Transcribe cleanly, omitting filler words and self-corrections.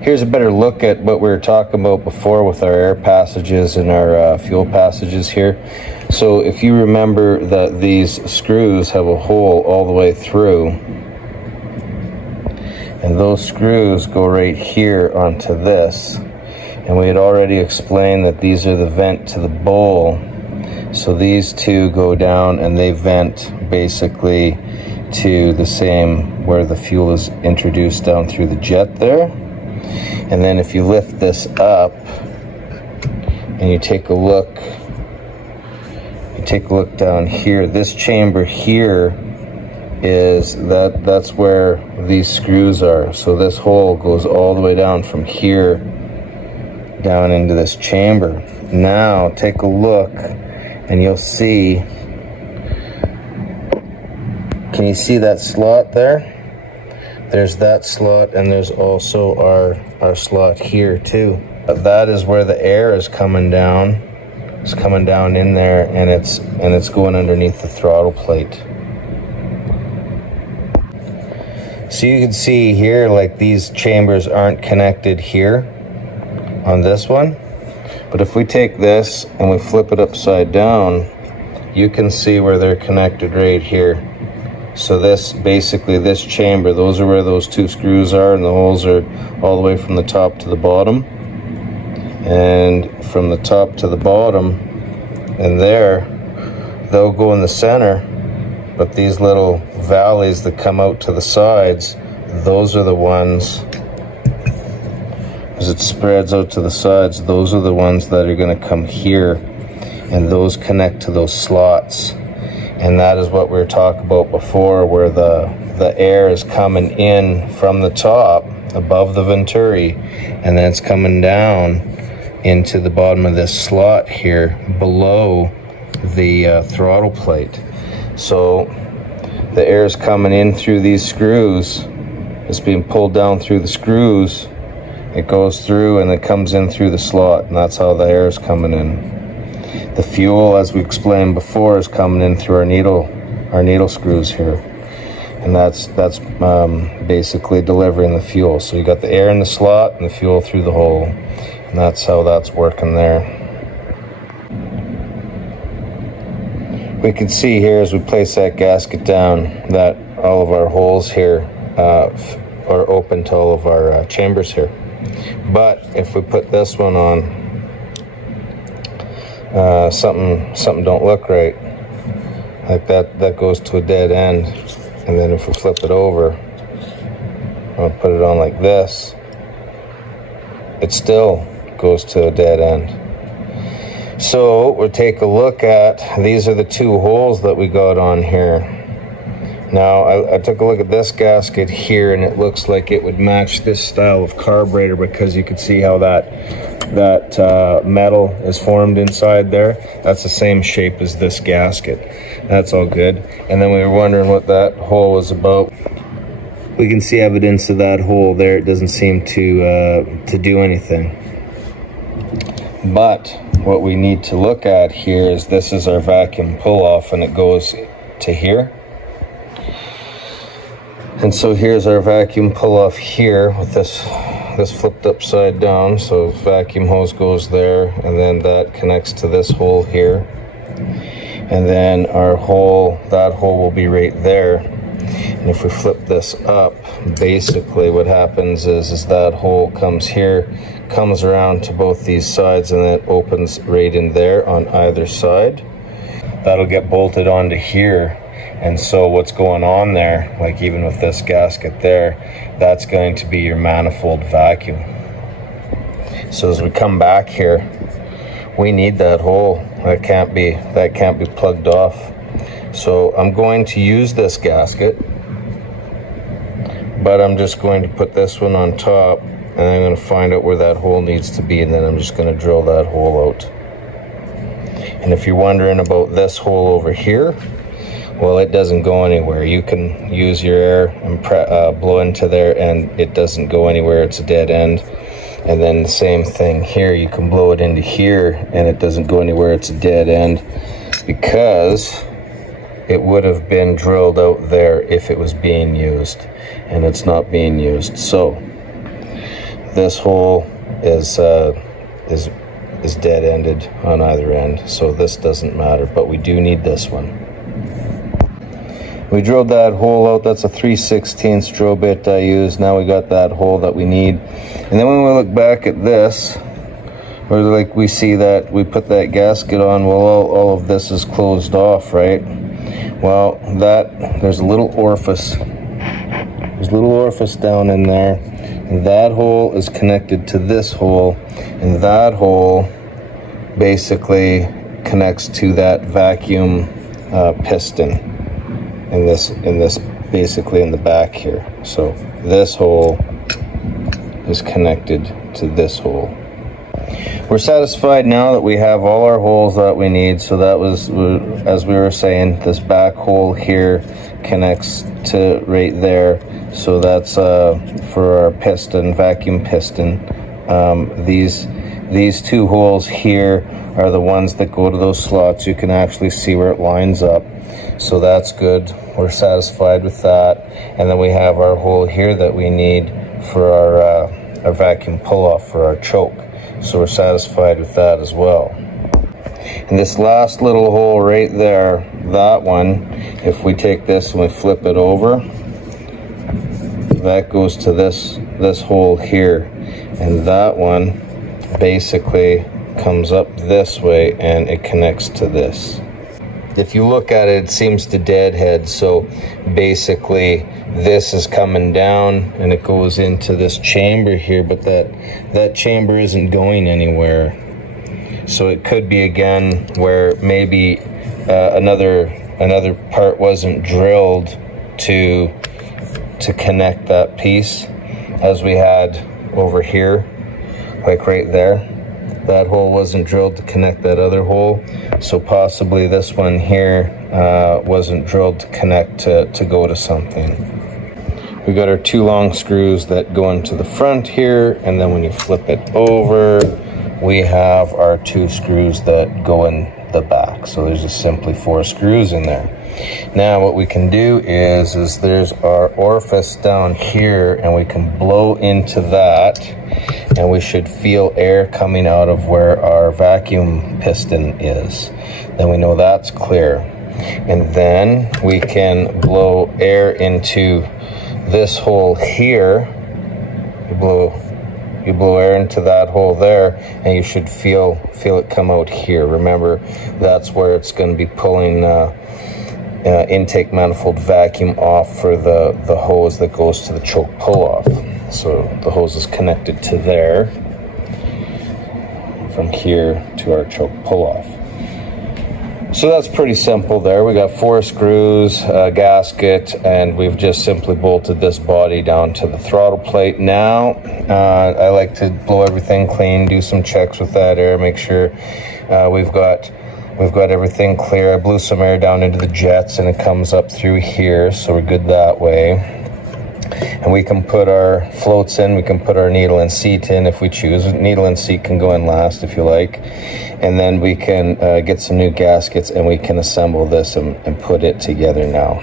here's a better look at what we were talking about before with our air passages and our fuel passages here. So if you remember that these screws have a hole all the way through, and those screws go right here onto this, and we had already explained that these are the vent to the bowl. So these two go down and they vent basically to the same where the fuel is introduced down through the jet there. And then if you lift this up and you take a look down here, this chamber here is that's where these screws are. So this hole goes all the way down from here down into this chamber. Now take a look and you'll see, can you see that slot there? There's that slot, and there's also our slot here too. That is where the air is coming down. It's coming down in there, and it's going underneath the throttle plate. So you can see here, like these chambers aren't connected here on this one. But if we take this and we flip it upside down, you can see where they're connected right here. So this, basically this chamber, those are where those two screws are, and the holes are all the way from the top to the bottom. And from the top to the bottom, and there, they'll go in the center, but these little valleys that come out to the sides, those are the ones, as it spreads out to the sides, those are the ones that are going to come here, and those connect to those slots. And that is what we were talking about before, where the air is coming in from the top above the venturi, and then it's coming down into the bottom of this slot here below the throttle plate. So the air is coming in through these screws, it's being pulled down through the screws, it goes through and it comes in through the slot, and that's how the air is coming in. The fuel, as we explained before, is coming in through our needle screws here, and that's basically delivering the fuel. So you got the air in the slot and the fuel through the hole, and that's how that's working there. We can see here as we place that gasket down that all of our holes here are open to all of our chambers here. But if we put this one on, something don't look right, like that goes to a dead end. And then if we flip it over, I'll put it on like this, it still goes to a dead end. So we'll take a look at, these are the two holes that we got on here. Now I took a look at this gasket here, and it looks like it would match this style of carburetor, because you can see how that metal is formed inside there. That's the same shape as this gasket. That's all good. And then we were wondering what that hole was about. We can see evidence of that hole there. It doesn't seem to do anything. But what we need to look at here is, this is our vacuum pull-off, and it goes to here. And so here's our vacuum pull-off here with this flipped upside down. So vacuum hose goes there, and then that connects to this hole here, and then our hole, that hole will be right there. And if we flip this up, basically what happens is that hole comes here, comes around to both these sides, and then it opens right in there on either side. That'll get bolted onto here. And so what's going on there, like even with this gasket there, that's going to be your manifold vacuum. So as we come back here, we need that hole. That can't be plugged off. So I'm going to use this gasket, but I'm just going to put this one on top, and I'm going to find out where that hole needs to be, and then I'm just going to drill that hole out. And if you're wondering about this hole over here, well, it doesn't go anywhere. You can use your air and blow into there, and it doesn't go anywhere. It's a dead end. And then the same thing here. You can blow it into here, and it doesn't go anywhere. It's a dead end, because it would have been drilled out there if it was being used, and it's not being used. So this hole is dead-ended on either end, so this doesn't matter, but we do need this one. We drilled that hole out. That's a 3/16 drill bit I used. Now we got that hole that we need. And then when we look back at this, we see that we put that gasket on, well, all of this is closed off, right? Well, there's a little orifice. There's a little orifice down in there. And that hole is connected to this hole, and that hole basically connects to that vacuum piston. In this basically in the back here. So this hole is connected to this hole. We're satisfied now that we have all our holes that we need. So that was, as we were saying, this back hole here connects to right there. So that's for our piston, vacuum piston. These two holes here are the ones that go to those slots. You can actually see where it lines up. So that's good. We're satisfied with that. And then we have our hole here that we need for our vacuum pull-off for our choke. So we're satisfied with that as well. And this last little hole right there, that one, if we take this and we flip it over, that goes to this hole here. And that one basically comes up this way and it connects to this. If you look at it, it seems to deadhead, so basically this is coming down and it goes into this chamber here, but that chamber isn't going anywhere. So it could be again where maybe another part wasn't drilled to connect that piece, as we had over here, like right there. That hole wasn't drilled to connect that other hole, so possibly this one here wasn't drilled to connect to go to something. We got our two long screws that go into the front here, and then when you flip it over, we have our two screws that go in the back. So there's just simply 4 screws in there. Now what we can do is there's our orifice down here, and we can blow into that, and we should feel air coming out of where our vacuum piston is. Then we know that's clear. And then we can blow air into this hole here. You blow air into that hole there, and you should feel it come out here. Remember, that's where it's going to be pulling intake manifold vacuum off for the hose that goes to the choke pull-off. So the hose is connected to there, from here to our choke pull-off. So that's pretty simple there. We got 4 screws, a gasket, and we've just simply bolted this body down to the throttle plate. Now, I like to blow everything clean, do some checks with that air, make sure we've got everything clear. I blew some air down into the jets and it comes up through here, so we're good that way. And we can put our floats in, we can put our needle and seat in if we choose. Needle and seat can go in last if you like. And then we can get some new gaskets and we can assemble this and put it together now.